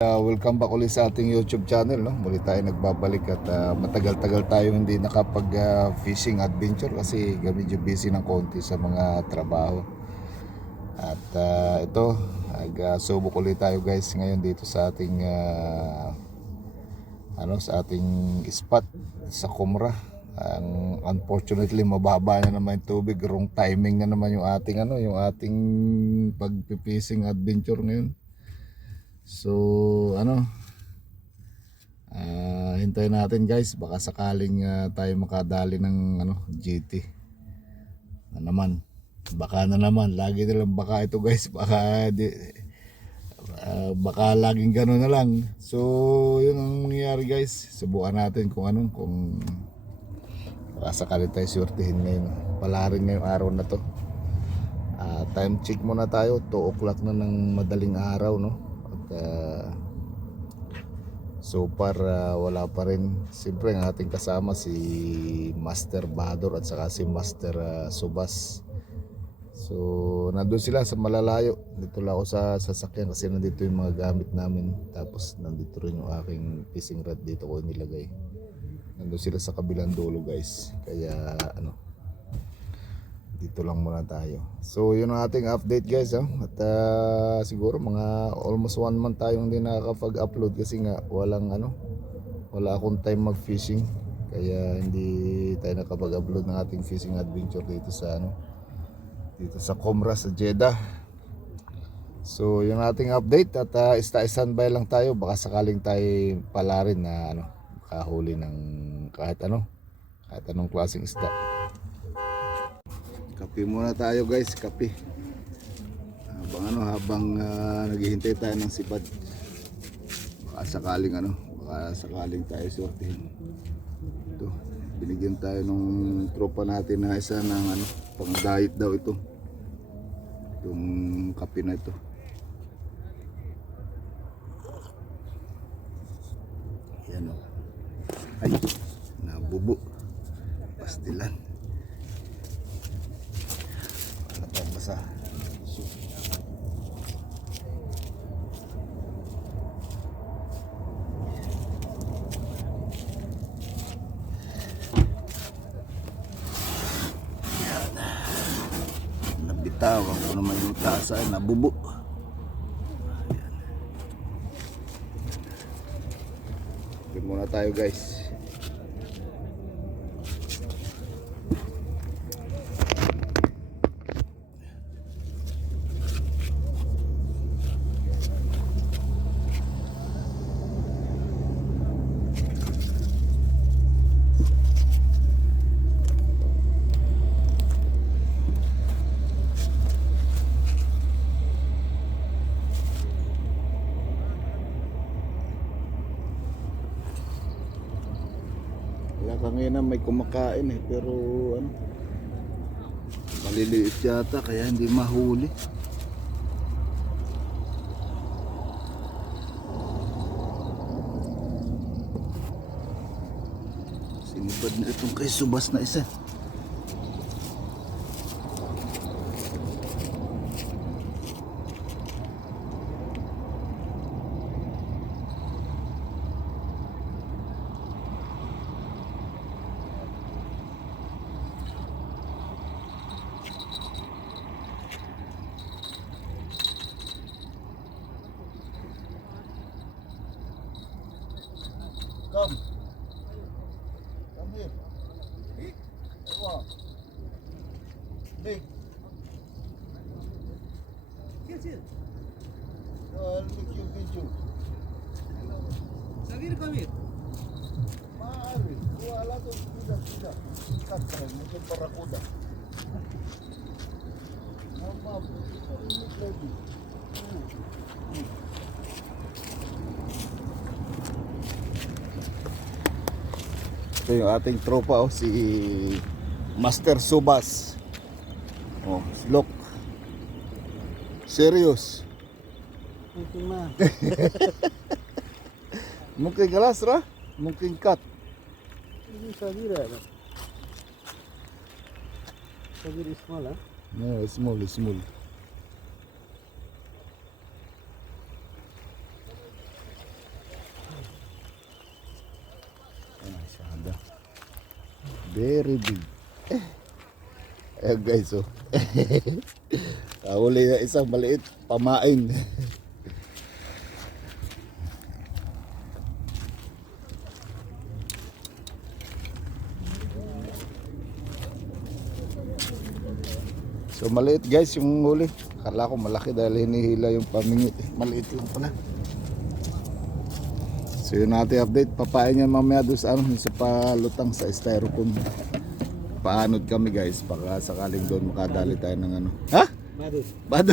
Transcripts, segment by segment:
Welcome back ulit sa ating YouTube channel, no? Muli tayo nagbabalik at matagal-tagal tayo hindi nakapag-fishing adventure kasi medyo busy ng konti sa mga trabaho. At ito, subok ulit tayo guys ngayon dito sa ating sa ating spot sa Comoras. Unfortunately mababa na naman yung tubig, wrong timing na naman yung ating yung pag-fishing adventure ngayon. So hintayin natin guys, baka sakaling tayo makadali ng GT na naman. Baka na naman, lagi nilang baka ito guys, baka laging gano'n na lang. So yun ang nangyayari guys, subukan natin kung baka sakali tayo surtihin ngayon. Pala rin ngayong araw na to. Time check muna tayo, 2 o'clock na ng madaling araw, no? At so far wala pa rin. Siyempre ang ating kasama si Master Bador at saka si Master Subas. So nandun sila sa malalayo. Dito lang ako sa sasakyan kasi nandito yung mga gamit namin. Tapos nandito rin yung aking fishing rod, dito ko nilagay. Nandun sila sa kabilang dulo guys. Kaya dito lang muna tayo. So yun ang ating update guys, At siguro mga almost 1 month tayong hindi nakakapag-upload kasi nga wala akong time mag-fishing. Kaya hindi tayo nakapag-upload ng ating fishing adventure dito sa Comoras sa Jeddah. So yun ang ating update at standby lang tayo, baka sakaling tayo pala rin na makahuli ng kahit anong klaseng isda. Kape muna tayo guys, kape. Habang naghihintay tayo ng sipad. Baka sakaling tayo sortihin. Ito, binigyan tayo nung tropa natin na isa ng pang diet daw ito. Itong kape na ito. Ayan o. Ay, nabubo. Pastilan. Basa. Nabitawan ko naman yung tasa, nabubo. Ayan. Pin muna tayo guys. Kanina may kumakain pero maliliit yata kaya hindi mahuli. Sinibad na itong kay Subas na isa. Come here. Big. Big. Yes. I'll make you video. Sagir, come here. Maaari. Wala to kuda. Ikat ka rin. Medyo parakuda. Mama, ready. Ito yung ating tropa si Master Subas. Look. Serious. Mungkin galas ra, mungkin cut. Ini sagir ada. Sagir small, ha? No, small. Ganda. Very big. Ayan guys, oh. Kahuli na isang maliit, pamain. So maliit guys yung huli. Akala ko malaki dahil hinihila yung pamingit. Maliit lang pala. So yun natin update. Papain yan mamaya doon sa, sa palutang sa styrofoam. Paanod kami guys. Baka sakaling doon makadali tayo ng ano. Ha? Badu. Bado.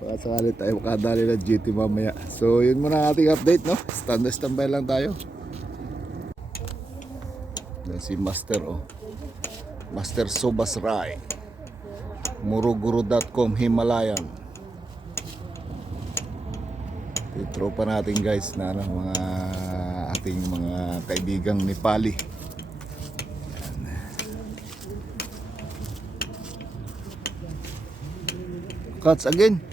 Baka sakaling tayo makadali ng GT mamaya. So yun muna ang ating update, no? Standby lang tayo. Yan si Master, oh. Master Sobas Rai. Muruguru.com Himalayan. Yung tropa natin guys na ano, mga ating mga kaibigang Nepali. Yan. Cuts again.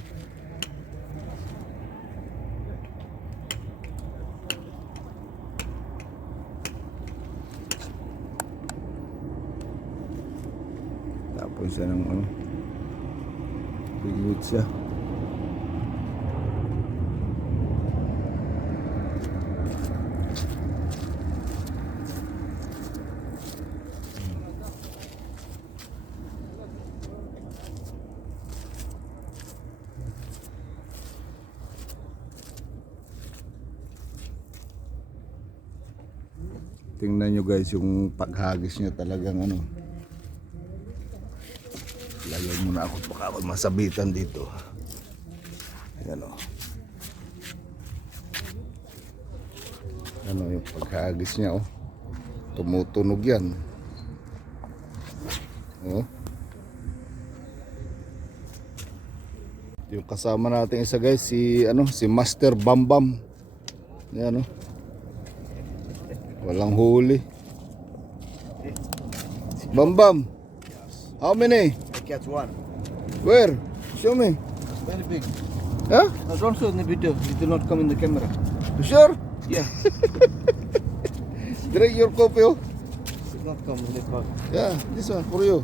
Tapos siya ng ano, bigwood siya. Tingnan nyo guys yung paghagis niya talagang ano. Lagay muna ako baka masabitan dito. Ayan o. Ano yung paghagis niya, oh. Tumutunog yan. Oh. Yung kasama natin isa guys, si Master Bambam. Yan, oh. Walang huli. Si Bambam. How many? I catch one. Where? Show me. It's very big. Huh? I don't show in the video. It will not come in the camera. You sure? Yeah. Drink your coffee, oh. It will not come in the camera. Yeah, this one for you.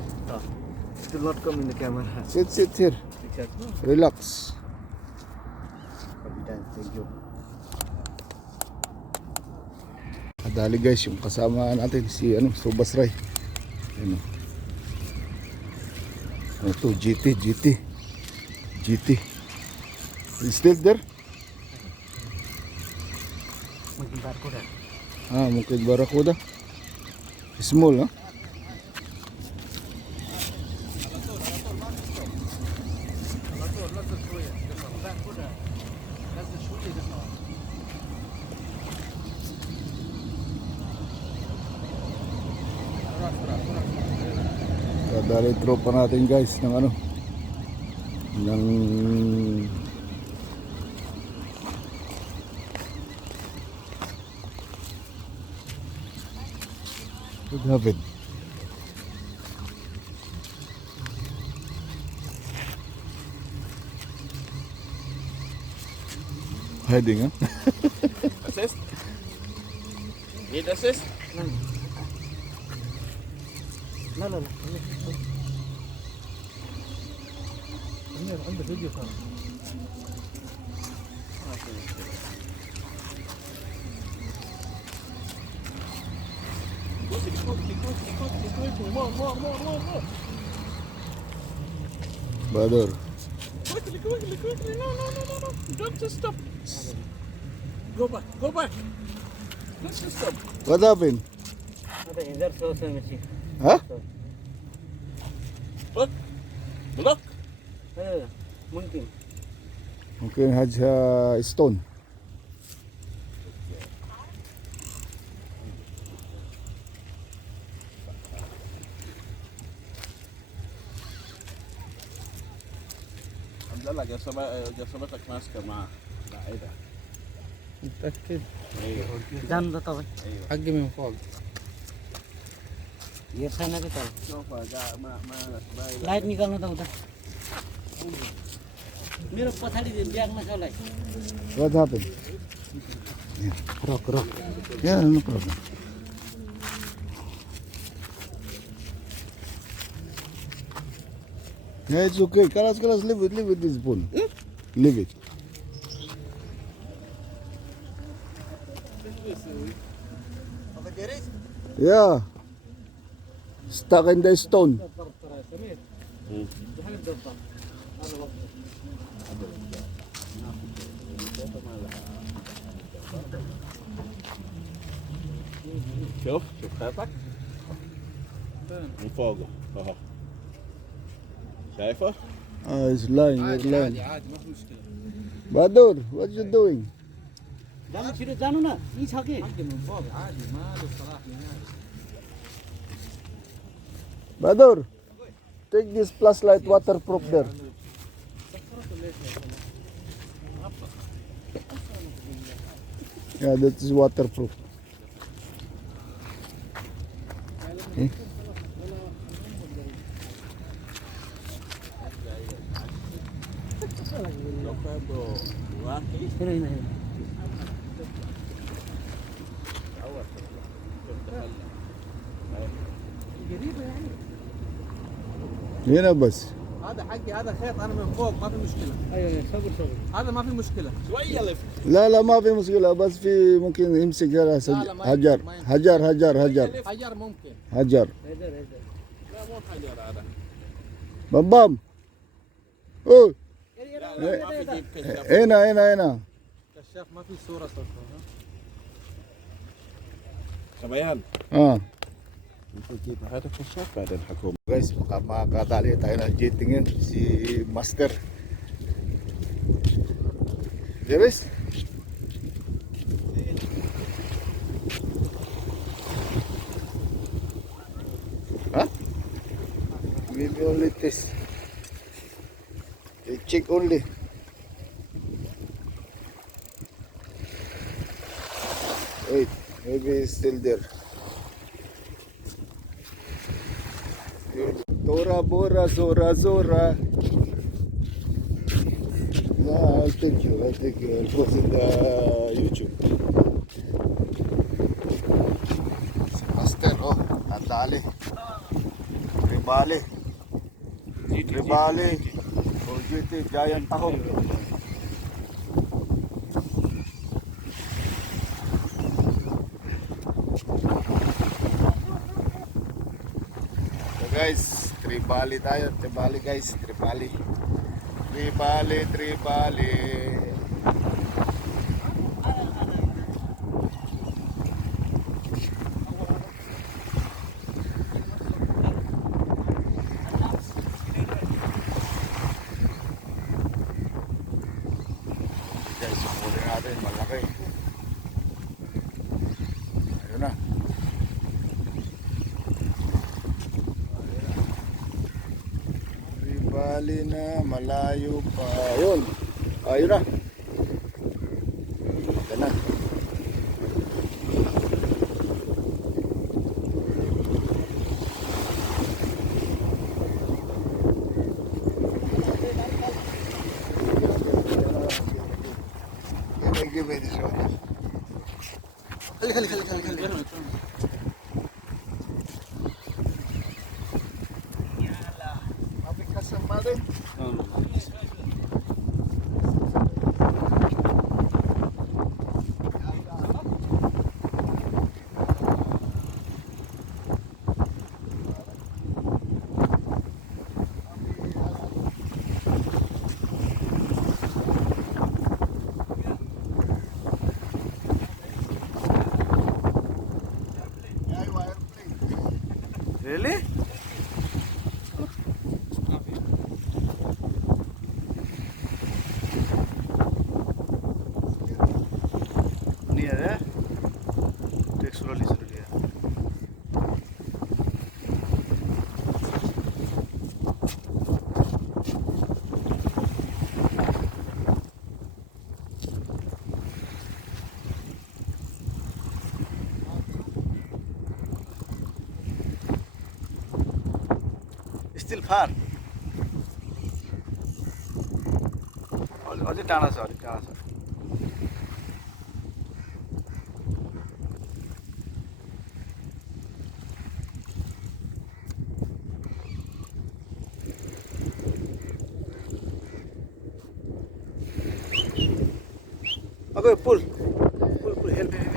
It will not come in the camera. Sit here. Because Relax. Kapitan, thank you. Kadali guys, yung kasama natin si Sobas Rai. Ano? Ano to? GT. Is still there? Mungkin barcode. Ah, mungkin Barracuda. Small, ha? Kadali tropa natin guys ng ano, ng what happened? Hiding, huh? Assist? Need assist? No. On the video call. Quickly. More. Brother, Quickly. No. Don't just stop. Go back. Let's just stop. what happened? इधर सोचने में ची Huh? Look. mungkin Mungkin has stone. عبد الله جسمتك ماسكه مع عيدة. متأكد ايوه جان ده طبعا ايوه حق من فوق ये खाना के तरफ شوف ما लाइट निकालना था उधर मेरो पछाडि ब्यागमा छ होला What happened? Yeah, rock. Yeah, no problem. Yeah, it's okay. Kalas, leave it this spoon. Leave it. Yeah. Stuck in the stone. شوف خيطك من فوق اهو شايفه؟ Ah, it's lying. You're lying. عادي ما في مشكله Badur, what you doing? जानु छिटो जानु न यी छ कि Badur, take this flashlight waterproof there. Yeah, that is waterproof. Okay. لو كانوا واقي هنا هنا هنا بس. هذا حقي، هذا خيط انا من فوق ما في مشكله. ايوه صبر هذا ما في مشكله. شويه لف لا ما في مشكلة، بس في ممكن يمسك لا، ما حجر ينفع. حجر حجر ممكن. حجر. لا مو حجر هذا بام اوه لا ما في جيب كشاف هنا كشاف ما في صوره صفر. Kabayan, Ah. kita ada kashaf badan hakum. Guys, makakatali tayo ng jeting yan, si Master. Jeris? Ha? Maybe only test. Check only. Wait, maybe it's still there. Tora Bora Zora. No, I'll take you. I'll post in the YouTube. Si Master, oh, nadali. Tribali. Oh, GT, giant tahong. So guys, Tribali tayo. Tribali guys, Tribali. Guys, huli natin, malaki. Ayun na. Tribali na, malayo pa. Ayun. Ayun na. Ito na. Give me this one. Halik. Mabigas ang balik. Really? Near, eh? Take slowly. Still far. अझै टाढा छ अलिक टाढा छ Okay, pull, help him.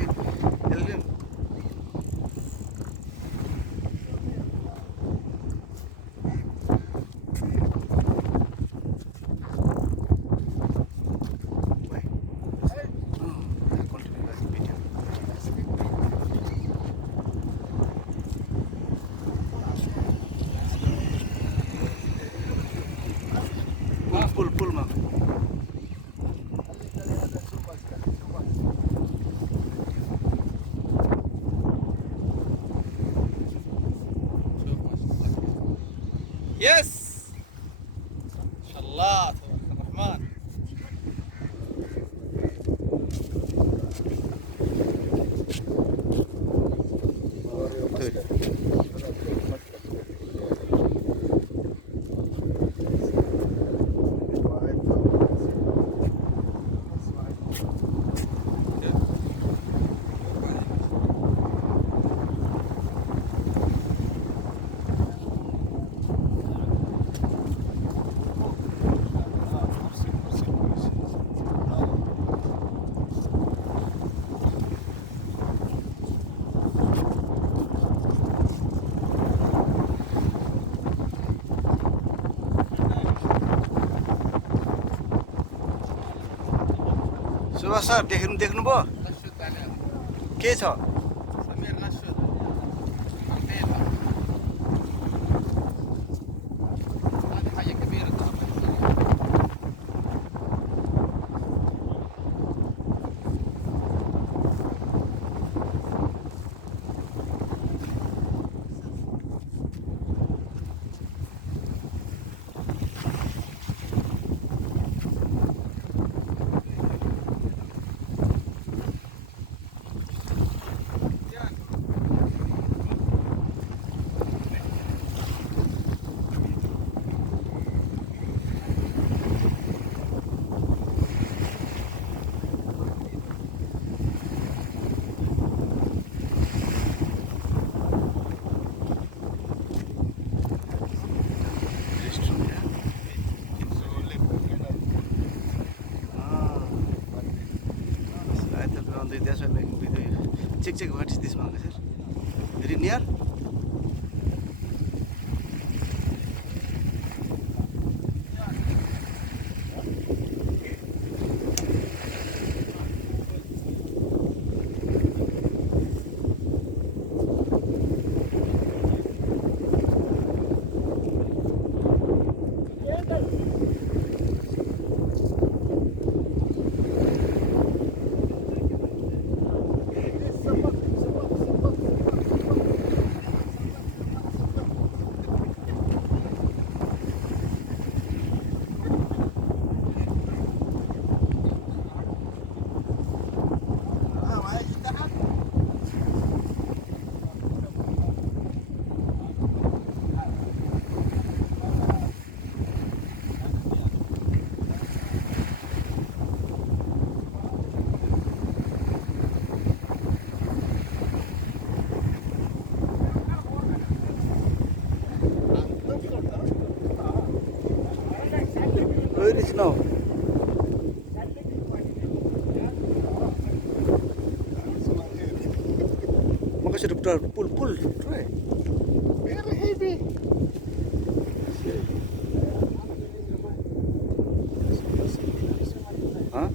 Pull, ma'am. Yes! MashaAllah, Rahman. Subhash sir देख्नुभयो Nashud عليهم. के छ Samir Nashud. Martela. هذه حاجة كبيرة ترى. That's why I'm making video. Check, what is this one, sir? Very near? Where is now? Makasih dokter, pull, try. Very heavy. Huh?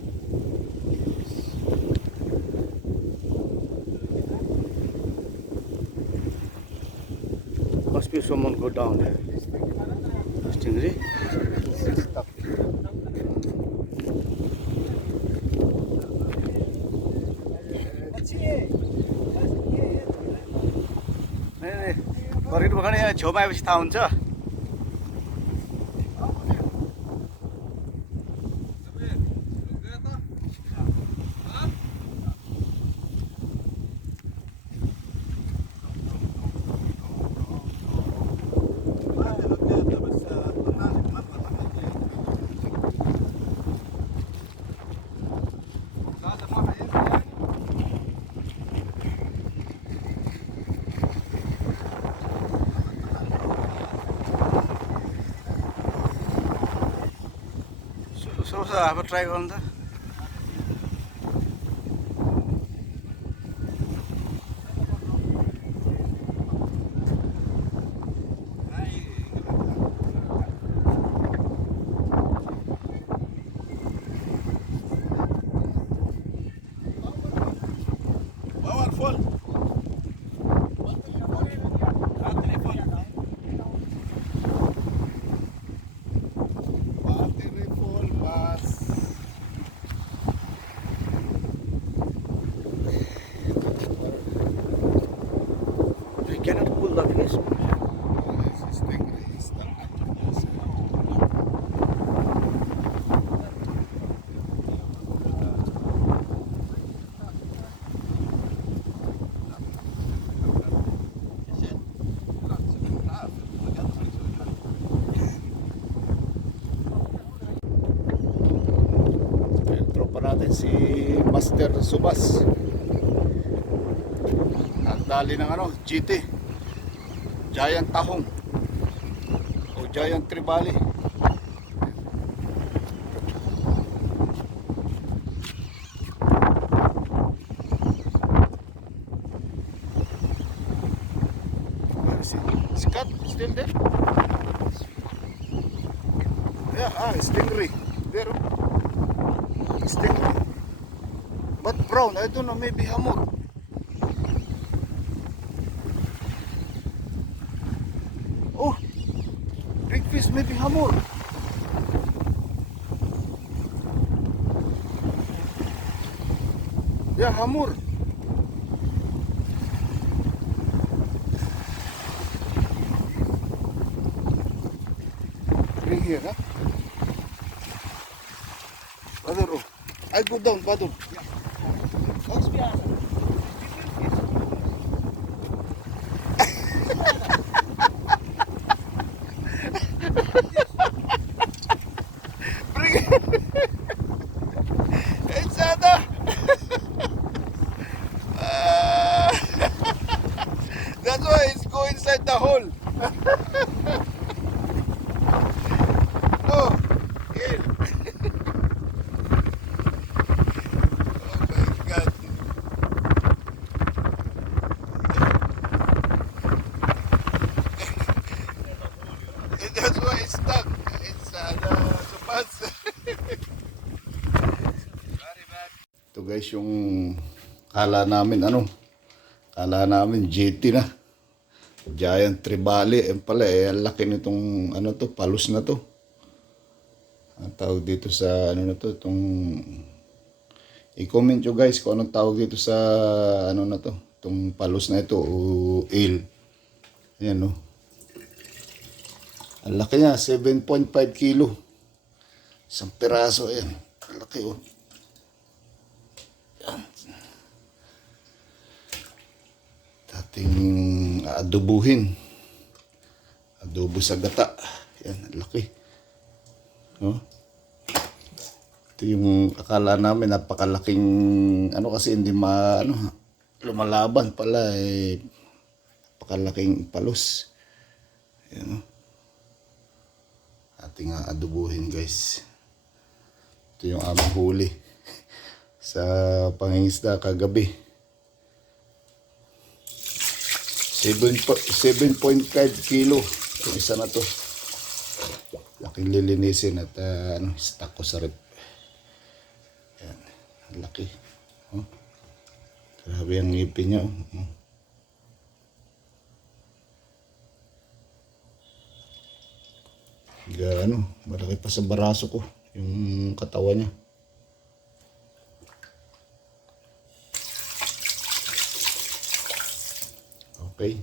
Must be someone go down there. Stingray. फर्किनु भएन यहाँ छेउमा आएपछि थाहा हुन्छ So sa apa try ko nta? Bawal full. Battery full bus. I cannot pull the fish. Yung tropa natin si Master Subas. Ang dali ng ano, GT. Giant Tahong. O Giant Tribali. Where is he? Scott still there? Yeah, Stingray. There. Stingray. But brown, I don't know, maybe hamor. Oh, big fish, maybe hamor. Yeah, hamor. Bring here, huh? Badr, oh. I go down, Badr. Bring it. It's Ada. That's why it's go inside the hole. Oh, here. Oh my God. That's why it's stuck. It's Subas. Ito guys yung kala namin kala namin GT na. Giant Tribali. Pala ang laki nitong palos na to. Ang tawag dito sa na to, itong i-comment nyo guys kung anong tawag dito sa na to, itong palos na ito o eel. Ayan no. Ang laki niya, 7.5 kilo. Isang piraso, ayan. Ang laki oh. Ayan. Dating adobuhin. Adobo sa gata. Ayan, ang laki. Oh. Ito yung akala namin napakalaking kasi hindi lumalaban pala napakalaking palos. Ayan oh. Ating adobuhin guys. Ito yung aming huli sa pangingisda kagabi. 7.5 kilo yung isa na to. Laking lilinisin at stock ko sa rep. Yan, ang laki. Oh. Grabe ang ngipin niya. Oh. Malaki pa sa baraso ko yung katawan niya. Okay.